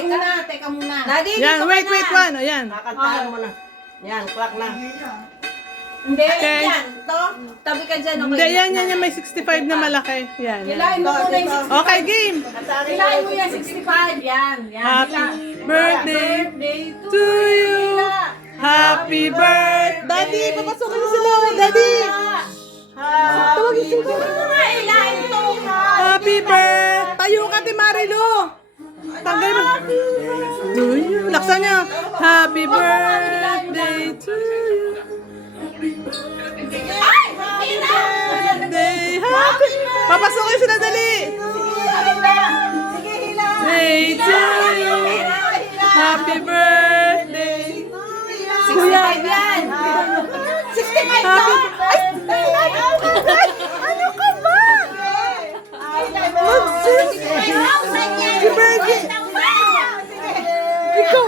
Teka muna. Yan, wait, one. O, yan. Kakantahan mo na. Yan, clock na. Hindi, Okay. yan. To. Tabi ka dyan, okay? Hindi, yan, may 65 na malaki. Yan, yan. Hilahin mo muna yung 65. Okay, game. Hilahin mo yung 65. Yan. Happy birthday to to you. Happy birthday. Daddy, papasukin niyo sila. Daddy. Tawagin sila. Hilahin to. Happy birthday. Tayo ka, Ate Marilu. Tanggal mo. Uy, laksan niya. Happy birthday to you. Ay! Hila! Birthday. Happy. Papasukin sila, dali. Sige, hila. Day to you. Happy birthday. 65 yan. 65 to. Ano ka ba? Si Virgin. Ikaw.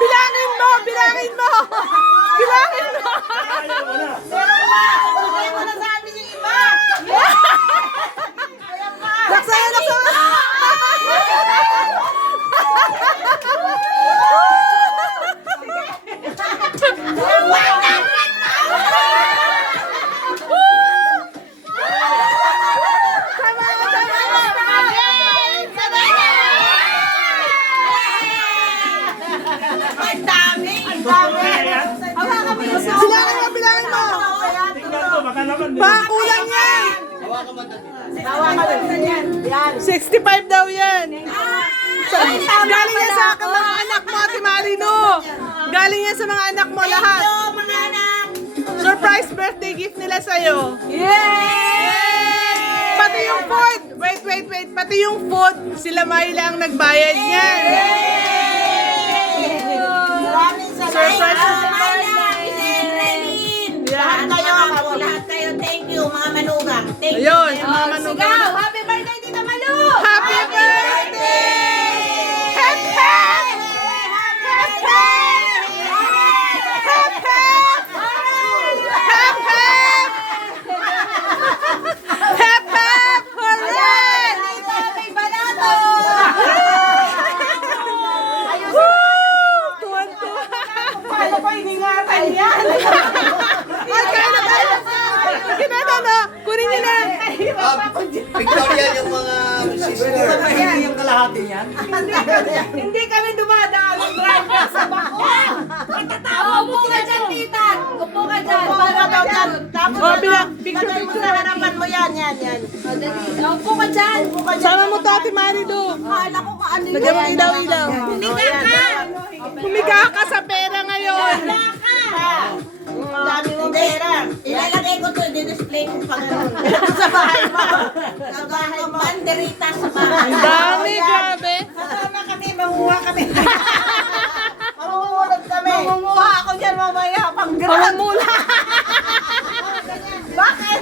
Bilangin mo! Bilangin mo! Bilangin mo! Bigay mo na sa amin yung iba. Laksan! Ang dami. Bilangin mo! Bilangin mo! Baka kulang yan! 65 daw yan! Galing yan sa mga anak mo, Ate Marino! Galing yan sa mga anak mo lahat! Mga anak. Surprise birthday gift nila sa'yo! Pati yung food! Wait! Pati yung food, sila Myla ang nagbayad niyan! Surprise! Lahat kayo, thank you, mga manugang. Thank you. Ayun, sa mga manugang. Sigaw, happy birthday, Tita Malu! Happy birthday! Hep, hep! Hep, hep! Hep, hep! Hep, hep! Hep, hep! Hooray! May balato! Tuwan-tuwa. Paano ko iningatan yan? Ay, kaya na tayo. Ginano, no? Kunin niyo na. Victoria yung mga sister. Hindi yung kalahati niyan. Hindi kami dumadaan ng driver sa bako. Upo ka dyan, tita. Upo ka dyan. Para daw dyan. Tapos Oh, bilang. lagay mo sa harapan mo yan. Upo ka dyan. Sama mo to, Ate Marilu. Kala ko kung ano Lagyan mo ilaw-ilaw. Humiga ka. Humiga ka sa pera ngayon. Dami mong pera. Ilalagay ko to, di-display ko pa ganun. Sa bahay mo. Sa bahay mo. Banderita sa bahay. Ang dami, grabe. Kasama kami, manguha kami. Mamumulog kami. Mamumuha ako dyan mamaya. Pang-grab. Pamumula. Bakit?